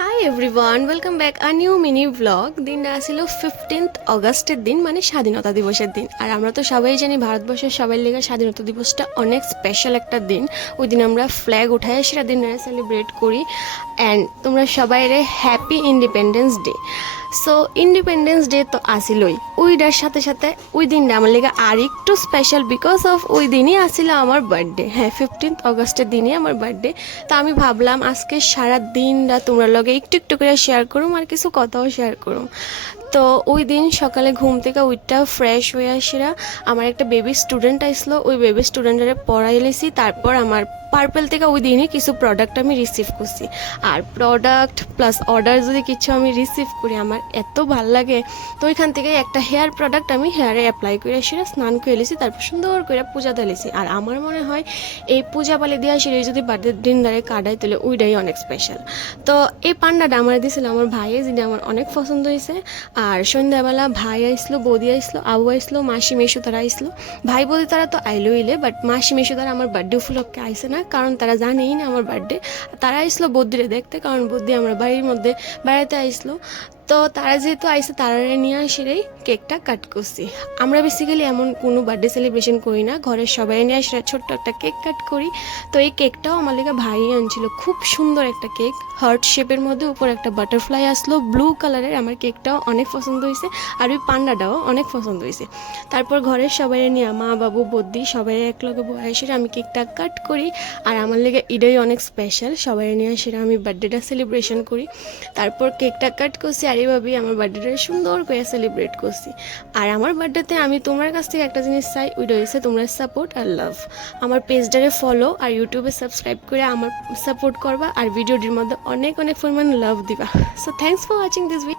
Hi everyone, welcome back a new mini blog. দিনটা ছিল 15th অগস্টের দিন, মানে স্বাধীনতা দিবসের দিন। আর আমরা তো সবাই জানি ভারতবর্ষের সবাই লেগে স্বাধীনতা দিবসটা অনেক স্পেশাল একটা দিন। ওই দিন আমরা ফ্ল্যাগ উঠায় সেটা দিন সেলিব্রেট করি। অ্যান্ড তোমরা সবাই happy independence day. So independence day তো আসিলই, ওইটার সাথে সাথে ওই দিনটা আমার লেগে আর একটু স্পেশাল বিকজ অফ ওই দিনই আসিল আমার বার্থডে। হ্যাঁ, 15th অগস্টের দিনই আমার বার্থডে। তো আমি ভাবলাম আজকে সারা দিনটা তোমরা লগে একটু একটু করে শেয়ার করুম আর কিছু কথাও শেয়ার করুম। তো ওই দিন সকালে ঘুম থেকে উইটা ফ্রেশ হয়ে আসিরা আমার একটা বেবি স্টুডেন্ট আসলো, ওই বেবি স্টুডেন্টের পড়াই লেছি। তারপর আমার পার্পেল থেকে ওই দিনই কিছু প্রোডাক্ট আমি রিসিভ করছি। আর প্রোডাক্ট প্লাস অর্ডার যদি কিছু আমি রিসিভ করি আমার এত ভাল লাগে। তো ওইখান থেকে একটা হেয়ার প্রোডাক্ট আমি হেয়ারে অ্যাপ্লাই করে আসিরা স্নান করে লেছি, তারপর সুন্দর করে পূজা দিয়েছি। আর আমার মনে হয় এই পূজা পালে দিয়ে আসলে যদি বার্থডে দিন ধরে কাটাই তাহলে ওইটাই অনেক স্পেশাল। তো এই পান্ডাটা আমার দিয়েছিল আমার ভাইয়ে, যেটা আমার অনেক পছন্দ হয়েছে। আর সন্ধ্যাবেলা ভাই আইসলো, বৌদি আইসলো, আবু আইসলো, মাসি মেশু তারা আইসলো। ভাই বৌদি তারা তো আইলো ইলে, বাট মাসি মেশু তারা আমার বার্থডে উপলক্ষে আইসে না, কারণ তারা জানেই না আমার বার্থডে। তারা আইসলো বৌদিরে দেখতে, কারণ বৌদি আমার বাড়ির মধ্যে বেড়াতে আইসলো। তো তারা যেহেতু আইসে তারা নিয়ে আসিরেই কেকটা কাট করছি। আমরা বেসিক্যালি এমন কোনো বার্থডে সেলিব্রেশন করি না, ঘরের সবাই নিয়ে আসে ছোট্ট একটা কেক কাট করি। তো এই কেকটাও আমার লেগে ভাই আনছিল, খুব সুন্দর একটা কেক, হার্ট শেপের মধ্যে উপর একটা বাটারফ্লাই আসলো ব্লু কালারের। আমার কেকটাও অনেক পছন্দ হয়েছে, আর ওই পান্ডাটাও অনেক পছন্দ হয়েছে। তারপর ঘরের সবাই নিয়ে মা বাবু বদ্দি সবাই একলগে বসে আমি কেকটা কাট করি। আর আমার লেগে এটাই অনেক স্পেশাল, সবাই নিয়ে সেটা আমি বার্থডেটা সেলিব্রেশন করি। তারপর কেকটা কাট করছি আর এইভাবেই আমার বার্থডেটা সুন্দর করে সেলিব্রেট করছি। আর আমার বার্থডেতে আমি তোমার কাছ থেকে একটা জিনিস চাই, ওইটা হয়েছে তোমরা সাপোর্ট আর লাভ। আমার পেজটারে ফলো আর ইউটিউবে সাবস্ক্রাইব করে আমার সাপোর্ট করবা, আর ভিডিওটির মধ্যে অনেক অনেক পরিমাণ লাভ দিবা। So thanks for watching this video.